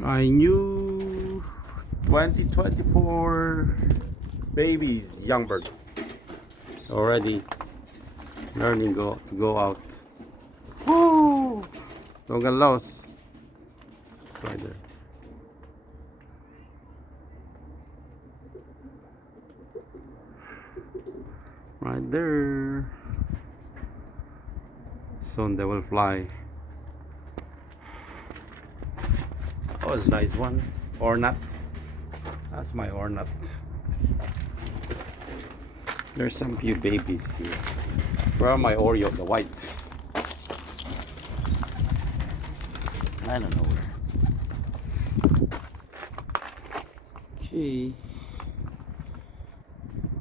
I knew 2024 babies, young bird, already learning to go out. Woo! Don't get lost. It's right there. Right there. Soon they will fly. Oh, it's a nice one. Ornat. That's my ornat. There's some few babies here. Where are my Oreo, the white? I don't know where. Okay.